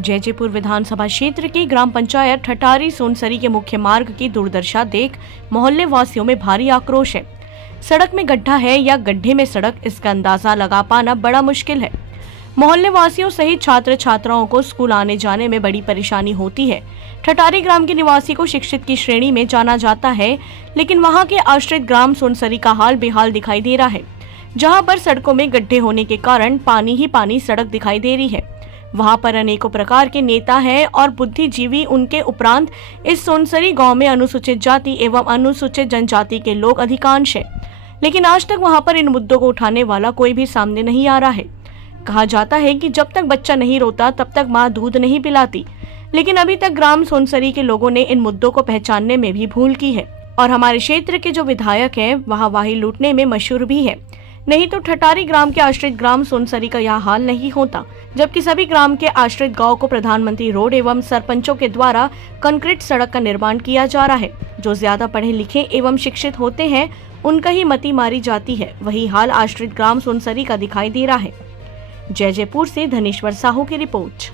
जयजेपुर विधानसभा क्षेत्र की ग्राम पंचायत ठटारी सोनसरी के मुख्य मार्ग की दुर्दशा देख मोहल्ले वासियों में भारी आक्रोश है। सड़क में गड्ढा है या गड्ढे में सड़क, इसका अंदाजा लगा पाना बड़ा मुश्किल है। मोहल्ले वासियों सहित छात्र छात्राओं को स्कूल आने जाने में बड़ी परेशानी होती है। ठटारी ग्राम के निवासी को शिक्षित की श्रेणी में जाना जाता है, लेकिन वहां के आश्रित ग्राम सोनसरी का हाल बेहाल दिखाई दे रहा है, जहां पर सड़कों में गड्ढे होने के कारण पानी ही पानी सड़क दिखाई दे रही है। वहां पर अनेकों प्रकार के नेता हैं और बुद्धिजीवी, उनके उपरांत इस सोनसरी गांव में अनुसूचित जाति एवं अनुसूचित जनजाति के लोग अधिकांश हैं, लेकिन आज तक वहां पर इन मुद्दों को उठाने वाला कोई भी सामने नहीं आ रहा है। कहा जाता है कि जब तक बच्चा नहीं रोता तब तक मां दूध नहीं पिलाती, लेकिन अभी तक ग्राम सोनसरी के लोगों ने इन मुद्दों को पहचानने में भी भूल की है। और हमारे क्षेत्र के जो विधायक हैं वह वाही लूटने में मशहूर भी है, नहीं तो ठटारी ग्राम के आश्रित ग्राम सोनसरी का यह हाल नहीं होता। जबकि सभी ग्राम के आश्रित गांव को प्रधानमंत्री रोड एवं सरपंचों के द्वारा कंक्रीट सड़क का निर्माण किया जा रहा है। जो ज्यादा पढ़े लिखे एवं शिक्षित होते हैं उनका ही मती मारी जाती है। वही हाल आश्रित ग्राम सोनसरी का दिखाई दे रहा है। जयजेपुर से धनेश्वर साहू की रिपोर्ट।